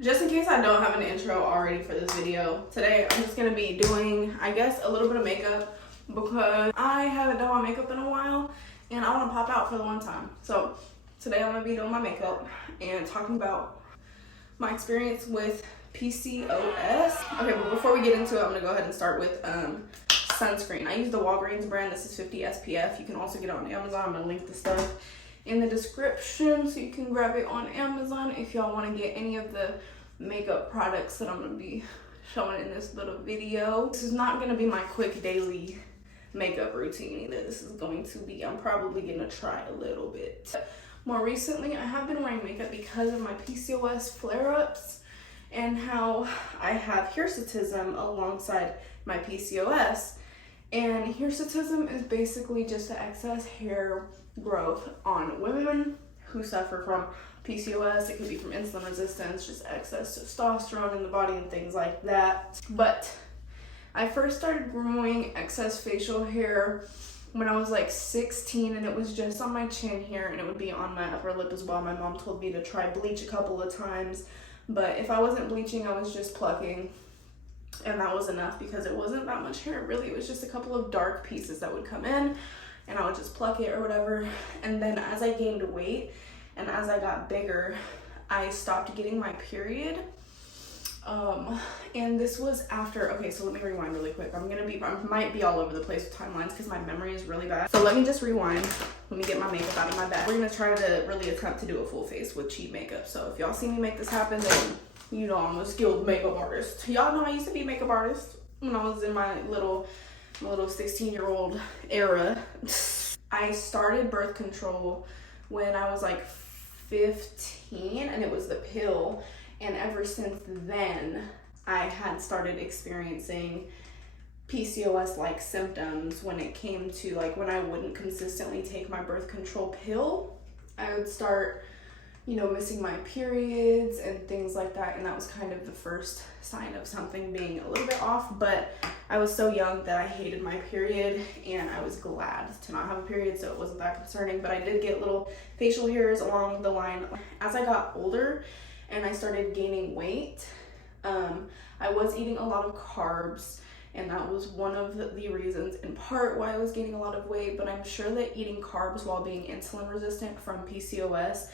Just in case I don't have an intro already for this video, today I'm just gonna be doing, I guess, a little bit of makeup because I haven't done my makeup in a while and I want to pop out for the one time. So today I'm gonna be doing my makeup and talking about my experience with PCOS. Okay, but before we get into it, I'm gonna go ahead and start with sunscreen. I use the Walgreens brand. This is 50 SPF. You can also get it on Amazon. I'm gonna link the stuff in the description so you can grab it on Amazon if y'all want to get any of the makeup products that I'm going to be showing in this little video. This is not going to be my quick daily makeup routine either. This is going to be, I'm probably going to try a little bit. More recently, I have been wearing makeup because of my PCOS flare-ups and how I have hirsutism alongside my PCOS. And hirsutism is basically just the excess hair growth on women who suffer from PCOS. It could be from insulin resistance, just excess testosterone in the body and things like that. But I first started growing excess facial hair when I was like 16, and it was just on my chin here and it would be on my upper lip as well. My mom told me to try bleach a couple of times, but if I wasn't bleaching, I was just plucking. And that was enough because it wasn't that much hair, really. It was just a couple of dark pieces that would come in and I would just pluck it or whatever. And then as I gained weight and as I got bigger, I stopped getting my period. And this was after, okay, so let me rewind really quick. I might be all over the place with timelines because my memory is really bad. So let me just rewind. Let me get my makeup out of my bag. We're gonna try to really attempt to do a full face with cheap makeup. So if y'all see me make this happen, then you know I'm a skilled makeup artist. Y'all know I used to be a makeup artist when I was in my little 16-year-old era. I started birth control when I was like 15 and it was the pill. And ever since then, I had started experiencing PCOS-like symptoms when it came to like when I wouldn't consistently take my birth control pill. I would start, you know, missing my periods and things like that. And that was kind of the first sign of something being a little bit off. But I was so young that I hated my period and I was glad to not have a period, so it wasn't that concerning. But I did get little facial hairs along the line. As I got older and I started gaining weight, I was eating a lot of carbs, and that was one of the reasons in part why I was gaining a lot of weight. But I'm sure that eating carbs while being insulin resistant from PCOS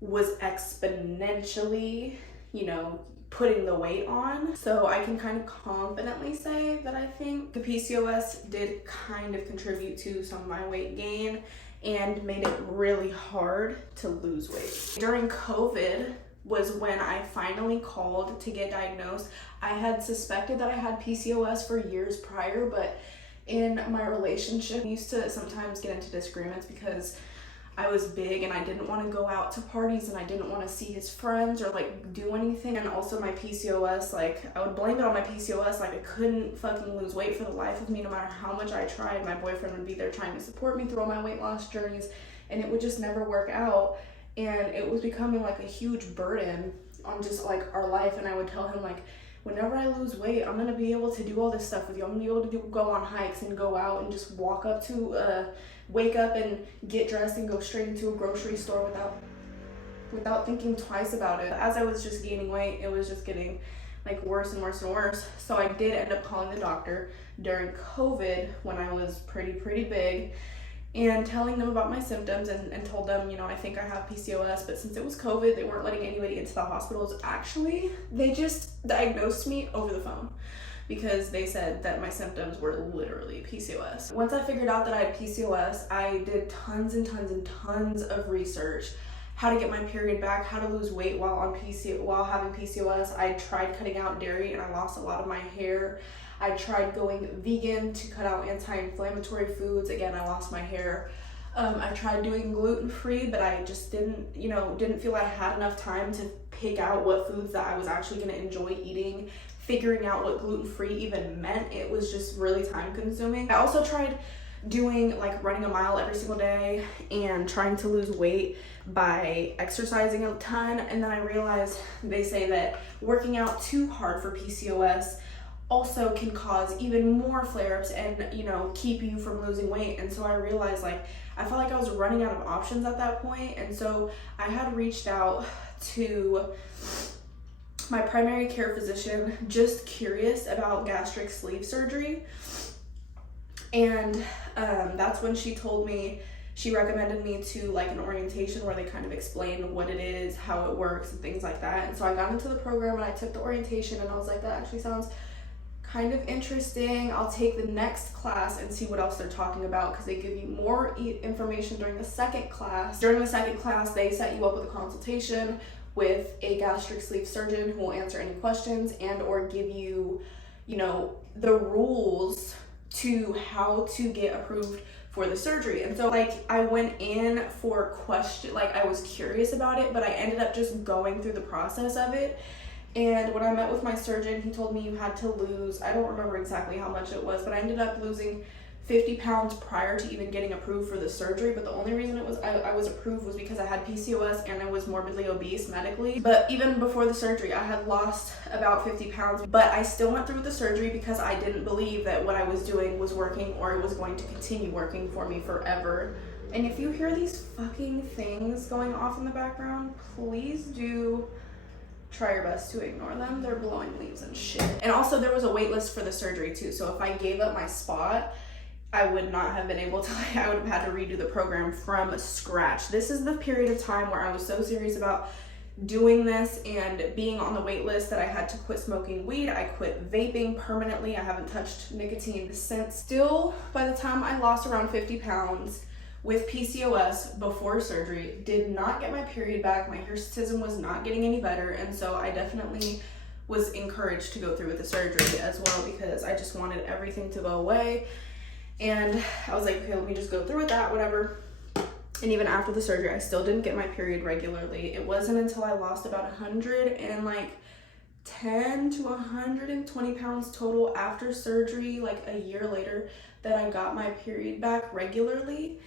was exponentially, you know, putting the weight on. So I can kind of confidently say that I think the PCOS did kind of contribute to some of my weight gain and made it really hard to lose weight. During COVID was when I finally called to get diagnosed. I had suspected that I had PCOS for years prior, but in my relationship, I used to sometimes get into disagreements because I was big and I didn't want to go out to parties and I didn't want to see his friends or like do anything. And also my PCOS, like I would blame it on my PCOS. Like I couldn't fucking lose weight for the life of me, no matter how much I tried. My boyfriend would be there trying to support me through all my weight loss journeys and it would just never work out. And it was becoming like a huge burden on just like our life. And I would tell him like, whenever I lose weight, I'm gonna be able to do all this stuff with you. I'm gonna be able to go on hikes and go out and just walk up to wake up and get dressed and go straight into a grocery store without thinking twice about it. As I was just gaining weight, it was just getting like worse and worse and worse. So I did end up calling the doctor during COVID when I was pretty big and telling them about my symptoms and told them, you know, I think I have PCOS, but since it was COVID, they weren't letting anybody into the hospitals. Actually, they just diagnosed me over the phone because they said that my symptoms were literally PCOS. Once I figured out that I had PCOS, I did tons and tons of research. How to get my period back, how to lose weight while having PCOS. I tried cutting out dairy and I lost a lot of my hair. I tried going vegan to cut out anti-inflammatory foods. Again, I lost my hair. I tried doing gluten-free, but I just didn't feel I had enough time to pick out what foods that I was actually gonna enjoy eating. Figuring out what gluten-free even meant, it was just really time consuming. I also tried doing like running a mile every single day and trying to lose weight by exercising a ton. And then I realized they say that working out too hard for PCOS also can cause even more flare-ups and, you know, keep you from losing weight. And so I realized like I felt like I was running out of options at that point. And so I had reached out to my primary care physician, just curious about gastric sleeve surgery. And that's when she told me, she recommended me to like an orientation where they kind of explain what it is, how it works, and things like that. And so I got into the program and I took the orientation, and I was like, that actually sounds kind of interesting. I'll take the next class and see what else they're talking about, because they give you more information during the second class. During the second class, they set you up with a consultation with a gastric sleeve surgeon who will answer any questions and or give you, you know, the rules to how to get approved for the surgery. And so like I went in for I was curious about it, but I ended up just going through the process of it. And when I met with my surgeon, he told me you had to lose, I don't remember exactly how much it was, but I ended up losing 50 pounds prior to even getting approved for the surgery. But the only reason I was approved was because I had PCOS and I was morbidly obese medically. But even before the surgery, I had lost about 50 pounds, but I still went through with the surgery because I didn't believe that what I was doing was working, or it was going to continue working for me forever. And if you hear these fucking things going off in the background, please do try your best to ignore them. They're blowing leaves and shit. And also there was a wait list for the surgery too. So if I gave up my spot, I would not have been able to, I would have had to redo the program from scratch. This is the period of time where I was so serious about doing this and being on the wait list that I had to quit smoking weed. I quit vaping permanently. I haven't touched nicotine since. Still, by the time I lost around 50 pounds with PCOS before surgery, did not get my period back. My hirsutism was not getting any better. And so I definitely was encouraged to go through with the surgery as well, because I just wanted everything to go away. And I was like, okay, let me just go through with that, whatever. And even after the surgery, I still didn't get my period regularly. It wasn't until I lost about 110 to 120 pounds total after surgery, like a year later, that I got my period back regularly.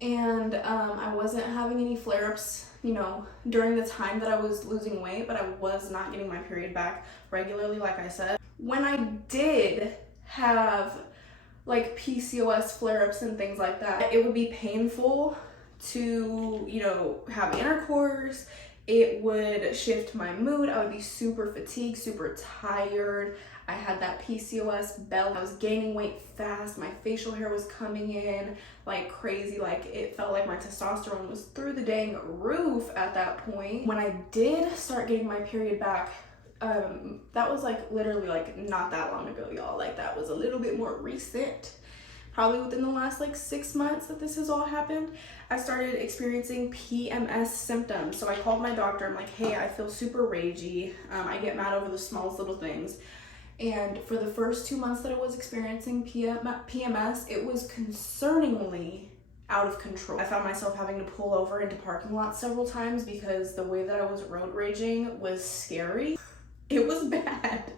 And I wasn't having any flare-ups, you know, during the time that I was losing weight, but I was not getting my period back regularly, like I said. When I did have like PCOS flare-ups and things like that, it would be painful to, you know, have intercourse. It would shift my mood. I would be super fatigued, super tired. I had that PCOS belly. I was gaining weight fast. My facial hair was coming in like crazy. Like it felt like my testosterone was through the dang roof at that point. When I did start getting my period back, that was like literally like not that long ago, y'all. Like that was a little bit more recent, probably within the last like 6 months that this has all happened. I started experiencing PMS symptoms. So I called my doctor. I'm like, hey, I feel super ragey. I get mad over the smallest little things. And for the first 2 months that I was experiencing PMS, it was concerningly out of control. I found myself having to pull over into parking lots several times because the way that I was road raging was scary. It was bad.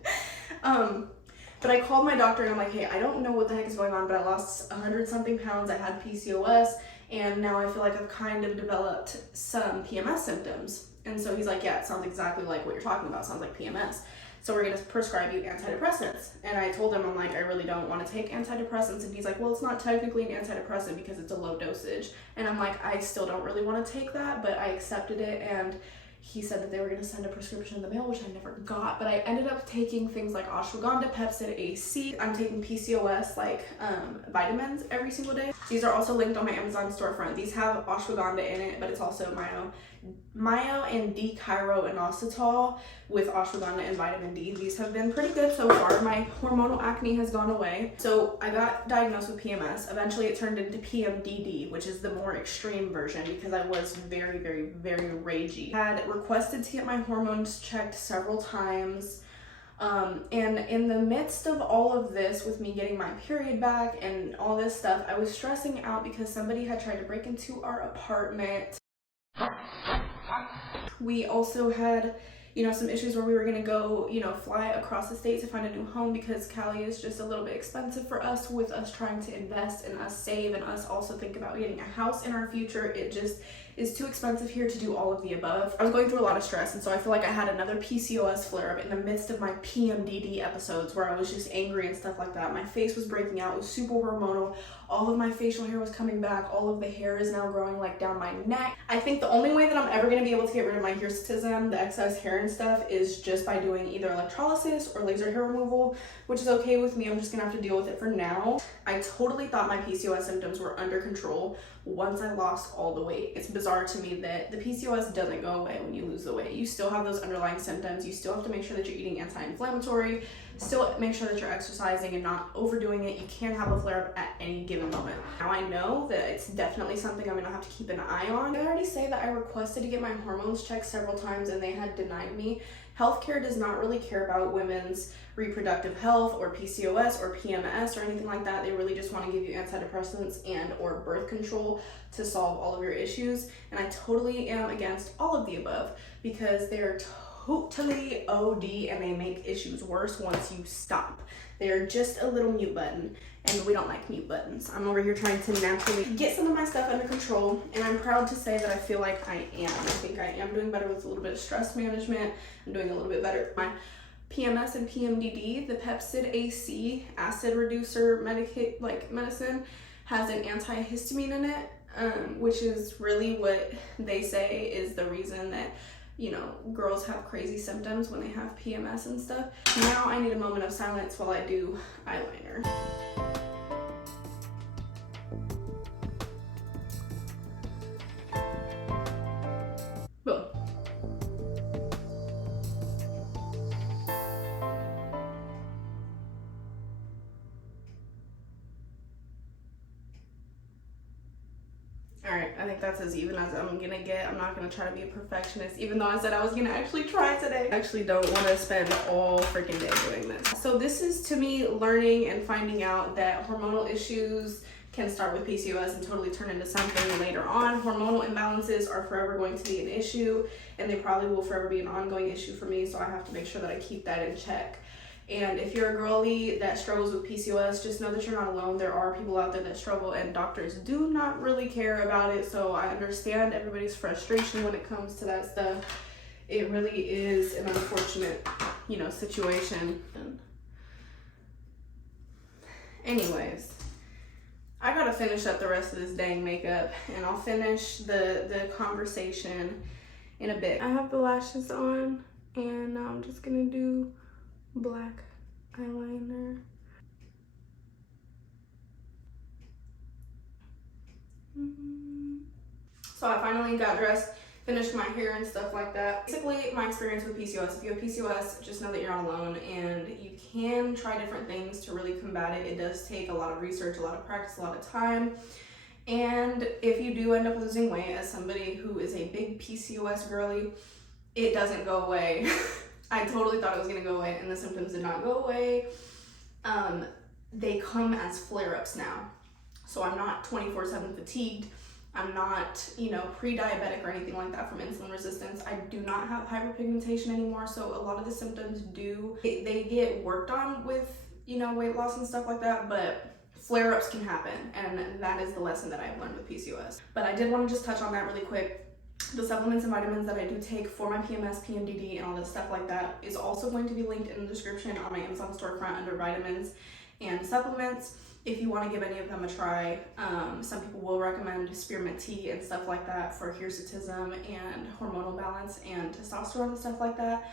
But I called my doctor and I'm like, hey, I don't know what the heck is going on, but I lost 100-something pounds. I had PCOS, and now I feel like I've kind of developed some PMS symptoms. And so he's like, yeah, it sounds exactly like what you're talking about. Sounds like PMS. So we're gonna prescribe you antidepressants. And I told him, I'm like, I really don't want to take antidepressants. And he's like, well, it's not technically an antidepressant because it's a low dosage. And I'm like, I still don't really want to take that, but I accepted it. And he said that they were going to send a prescription in the mail, which I never got, but I ended up taking things like ashwagandha, Pepcid, AC. I'm taking PCOS like vitamins every single day. These are also linked on my Amazon storefront. These have ashwagandha in it, but it's also myo and D-chiroinositol with ashwagandha and vitamin D. These have been pretty good so far. My hormonal acne has gone away. So I got diagnosed with PMS. Eventually it turned into pmdd, which is the more extreme version because I was very, very, very ragey. I had requested to get my hormones checked several times. And in the midst of all of this, with me getting my period back and all this stuff, I was stressing out because somebody had tried to break into our apartment. We also had, you know, some issues where we were going to go, you know, fly across the state to find a new home because Cali is just a little bit expensive for us, with us trying to invest and us save and us also think about getting a house in our future. It just is too expensive here to do all of the above. I was going through a lot of stress, and so I feel like I had another PCOS flare-up in the midst of my PMDD episodes where I was just angry and stuff like that. My face was breaking out, it was super hormonal. All of my facial hair was coming back. All of the hair is now growing like down my neck. I think the only way that I'm ever gonna be able to get rid of my hirsutism, the excess hair and stuff, is just by doing either electrolysis or laser hair removal, which is okay with me. I'm just gonna have to deal with it for now. I totally thought my PCOS symptoms were under control once I lost all the weight. It's bizarre to me that the PCOS doesn't go away when you lose the weight. You still have those underlying symptoms. You still have to make sure that you're eating anti-inflammatory, still make sure that you're exercising and not overdoing it. You can have a flare-up at any given moment. Now I know that it's definitely something I'm gonna have to keep an eye on. I already say that I requested to get my hormones checked several times and they had denied me. Healthcare does not really care about women's reproductive health or PCOS or PMS or anything like that. They really just want to give you antidepressants and or birth control to solve all of your issues. And I totally am against all of the above because they're totally OD and they make issues worse once you stop. They're just a little mute button, and we don't like mute buttons. I'm over here trying to naturally get some of my stuff under control, and I'm proud to say that I feel like I am. I think I am doing better with a little bit of stress management. I'm doing a little bit better with my PMS and PMDD. The Pepcid AC acid reducer medicine has an antihistamine in it, which is really what they say is the reason that, you know, girls have crazy symptoms when they have PMS and stuff. Now I need a moment of silence while I do eyeliner. Boom. Alright, I think that's as even as I'm gonna get. I'm not gonna try to be a perfectionist, even though I said I was gonna actually try today. I actually don't want to spend all freaking day doing this. So this is to me learning and finding out that hormonal issues can start with PCOS and totally turn into something later on. Hormonal imbalances are forever going to be an issue, and they probably will forever be an ongoing issue for me, so I have to make sure that I keep that in check. And if you're a girly that struggles with PCOS, just know that you're not alone. There are people out there that struggle, and doctors do not really care about it. So I understand everybody's frustration when it comes to that stuff. It really is an unfortunate, you know, situation. Anyways, I gotta finish up the rest of this dang makeup, and I'll finish the conversation in a bit. I have the lashes on, and now I'm just gonna do black eyeliner. So I finally got dressed, finished my hair and stuff like that. Basically, my experience with PCOS, if you have PCOS, just know that you're not alone, and you can try different things to really combat it. It does take a lot of research, a lot of practice, a lot of time. And if you do end up losing weight, as somebody who is a big PCOS girly, it doesn't go away. I totally thought it was gonna go away, and the symptoms did not go away. They come as flare-ups now. So I'm not 24/7 fatigued. I'm not, you know, pre-diabetic or anything like that from insulin resistance. I do not have hyperpigmentation anymore, so a lot of the symptoms they get worked on with, you know, weight loss and stuff like that, but flare-ups can happen, and that is the lesson that I've learned with PCOS. But I did want to just touch on that really quick. The supplements and vitamins that I do take for my PMS, PMDD, and all this stuff like that is also going to be linked in the description on my Amazon storefront under vitamins and supplements. If you want to give any of them a try, some people will recommend spearmint tea and stuff like that for hirsutism and hormonal balance and testosterone and stuff like that.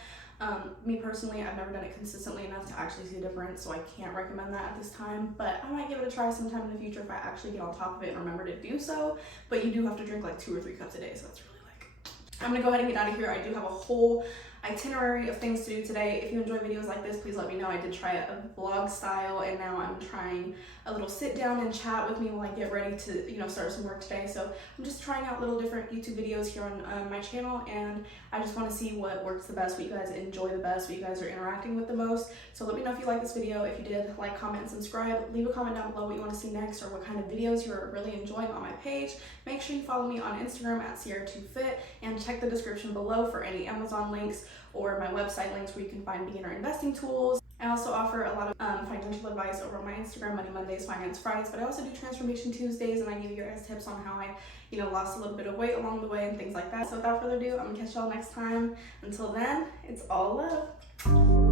Me personally, I've never done it consistently enough to actually see a difference, so I can't recommend that at this time, but I might give it a try sometime in the future if I actually get on top of it and remember to do so. But you do have to drink like 2 or 3 cups a day, so that's really I'm gonna go ahead and get out of here. I do have a whole itinerary of things to do today. If you enjoy videos like this, please let me know. I did try a vlog style, and now I'm trying a little sit down and chat with me while I get ready to, you know, start some work today. So I'm just trying out little different YouTube videos here on my channel, and I just want to see what works the best, what you guys enjoy the best, what you guys are interacting with the most. So let me know if you like this video. If you did, like, comment, and subscribe. Leave a comment down below what you want to see next or what kind of videos you're really enjoying on my page. Make sure you follow me on Instagram at Sierra2Fit, and check the description below for any Amazon links or my website links where you can find beginner investing tools. I also offer a lot of financial advice over on my Instagram, Money Mondays, Finance Fridays, but I also do Transformation Tuesdays, and I give you guys tips on how I, lost a little bit of weight along the way and things like that. So without further ado, I'm gonna catch y'all next time. Until then, it's all love.